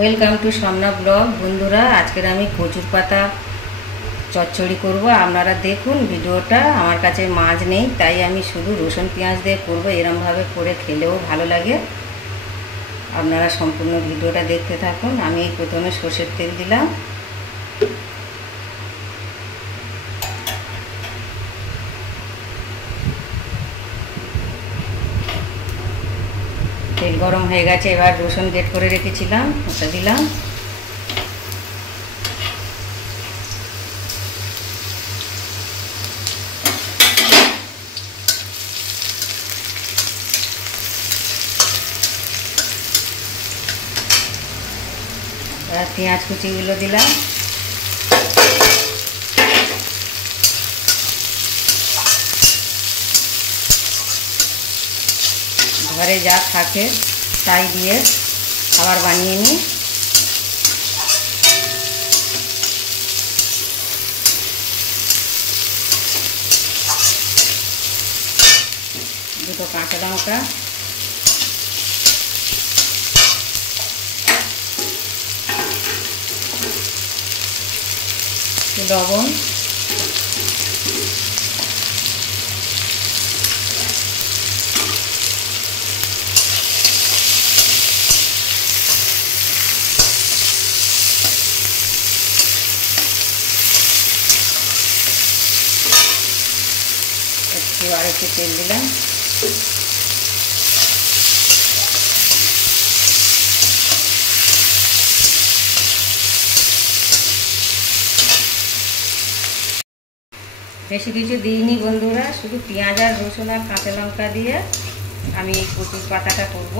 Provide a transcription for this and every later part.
Welcome to সামনা blog. বন্ধুরা, আজকের আমি কচুর পাতা চচ্চড়ি করব। আপনারা দেখুন ভিডিওটা। আমার কাছে মাছ নেই, তাই আমি শুধু রসুন পেঁয়াজ দিয়ে করব। এরমভাবে করে খেলেও ভালো লাগে। আপনারা সম্পূর্ণ ভিডিওটা দেখতে থাকুন। আমি প্রথমে সর্ষের তেল দিলাম, তেল গরম হয়ে গেছে। এবার রসুন গ্রেট করে রেখেছিলাম ওটা দিলাম, আর পেঁয়াজ কুচিগুলো দিলাম, ঘরে যা থাকে তাই দিয়ে খাবার বানিয়ে নিই। দুটো কাঁচা লঙ্কা, লবণ, আরেকটু তেল দিলাম, বেশি কিছু দিইনি বন্ধুরা, শুধু পেঁয়াজ আর রসুন আর কাঁচা লঙ্কা দিয়ে আমি এই কচুর পাতাটা করব।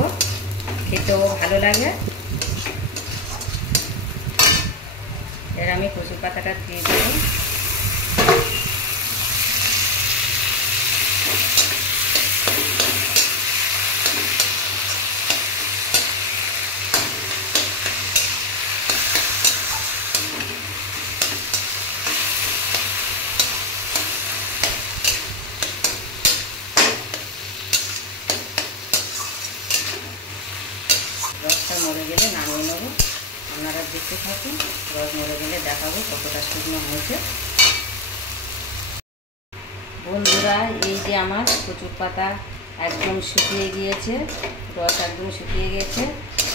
খেতেও ভালো লাগে। এর আমি কচুর পাতাটা দিয়ে দেব। রসটা মরে গেলে নামিয়ে নেব। আপনারা দেখতে থাকুন। রস মরে গেলে দেখাবো কতটা শুকনো হয়েছে। বন্ধুরা, এই যে আমার কচুর পাতা একদম শুকিয়ে গিয়েছে, রস একদম শুকিয়ে গিয়েছে।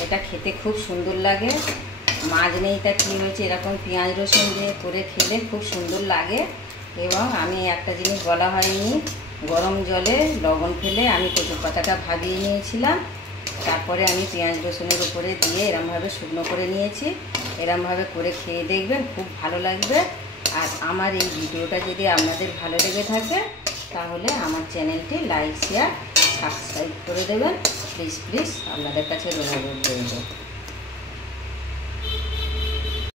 এটা খেতে খুব সুন্দর লাগে। মাছ নেই তা কী হয়েছে, এরকম পেঁয়াজ রসুন দিয়ে করে খেলে খুব সুন্দর লাগে। এবং আমি একটা জিনিস বলা হয়নি, গরম জলে লবণ ফেলে আমি কচুর পাতাটা ভাবিয়ে নিয়েছিলাম। তারপরে আমি পেঁয়াজ রসুনের উপরে দিয়ে এরমভাবে শুকনো করে নিয়েছি। এরমভাবে করে খেয়ে দেখবেন, খুব ভালো লাগবে। আর আমার এই ভিডিওটা যদি আপনাদের ভালো লেগে থাকে তাহলে আমার চ্যানেলটি লাইক শেয়ার সাবস্ক্রাইব করে দেবেন। প্লিজ প্লিজ আপনাদের কাছে অনুরোধ রইল।